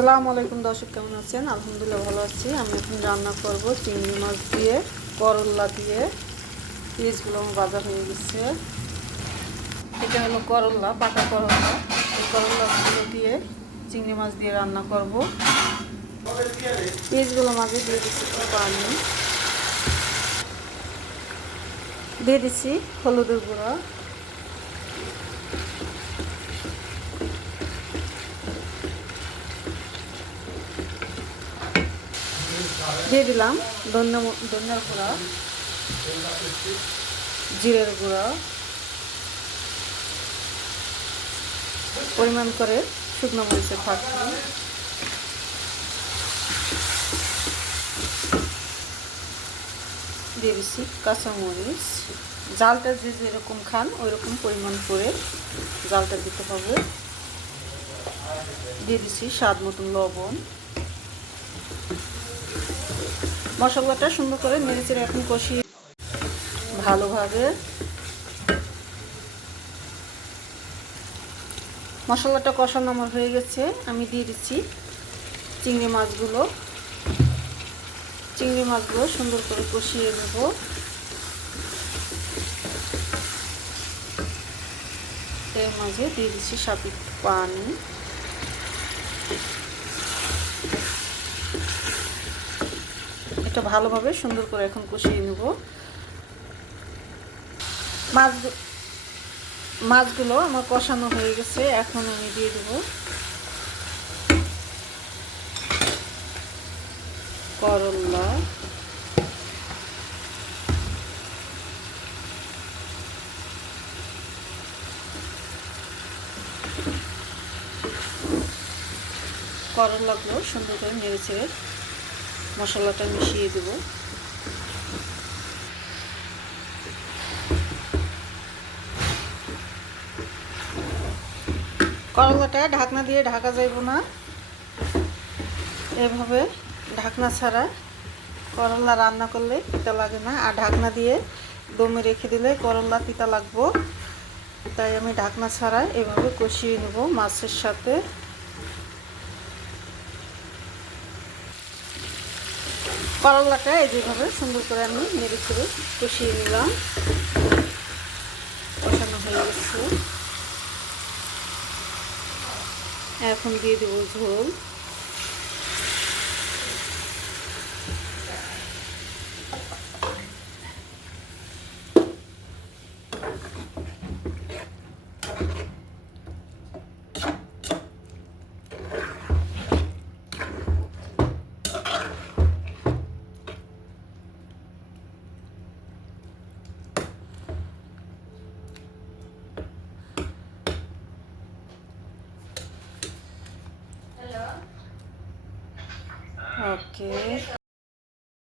আসসালামু আলাইকুম দর্শক, কেমন আছেন? আলহামদুলিল্লাহ ভালো আছি। আমি এখন রান্না করব চিংড়ি মাছ দিয়ে, করল্লা দিয়ে। পিসগুলো আমার ভাজা হয়ে গেছে। এটা হলো করল্লা, পাকা করল্লা। এই করল্লাগুলো দিয়ে চিংড়ি মাছ দিয়ে রান্না করব। পিসগুলো মাঝে দিয়ে দিচ্ছি পানি, দিয়ে দিচ্ছি হলুদের গুঁড়া, দিয়ে দিলাম ধনিয়ার গুঁড়া, জিরের গুঁড়া, পরিমাণ করে শুকনো মরিচের ফাঁকি, দিয়ে দিচ্ছি কাঁচামরিচ। জালটা যে যেরকম খান ওই রকম পরিমাণ করে জালটা দিতে হবে। দিয়ে দিচ্ছি স্বাদ মতন লবণ। মশলাটা সুন্দর করে নেড়েচেড়ে এখন কষিয়ে ভালোভাবে। মশলাটা কষানো আমার হয়ে গেছে। আমি দিয়ে দিচ্ছি চিংড়ি মাছগুলো সুন্দর করে কষিয়ে নেব। এর মাঝে দিয়ে দিচ্ছি সাথে পানি। এটা ভালোভাবে সুন্দর করে এখন কষিয়ে নেব। মাছগুলো আমার কষানো হয়ে গেছে। এখন আমি দিয়ে দেব করল্লা, করল্লাগুলো সুন্দর করে নেড়েচেড়ে মশলাটা মিশিয়ে দেব। করলাটা ঢাকনা দিয়ে ঢাকা যাইব না, এভাবে ঢাকনা ছাড়া করলা রান্না করলে তিতা লাগে না। আর ঢাকনা দিয়ে দমে রেখে দিলে করলা তিতা লাগবো। তাই আমি ঢাকনা ছাড়া এভাবে কষিয়ে নেব মাছের সাথে। করলাটা যেভাবে সুন্দর করে আমি নেড়ে চেড়ে কষিয়ে নিলাম। কষানো হয়ে গেছে। এখন দিয়ে দেবো ঝোল। ওকে।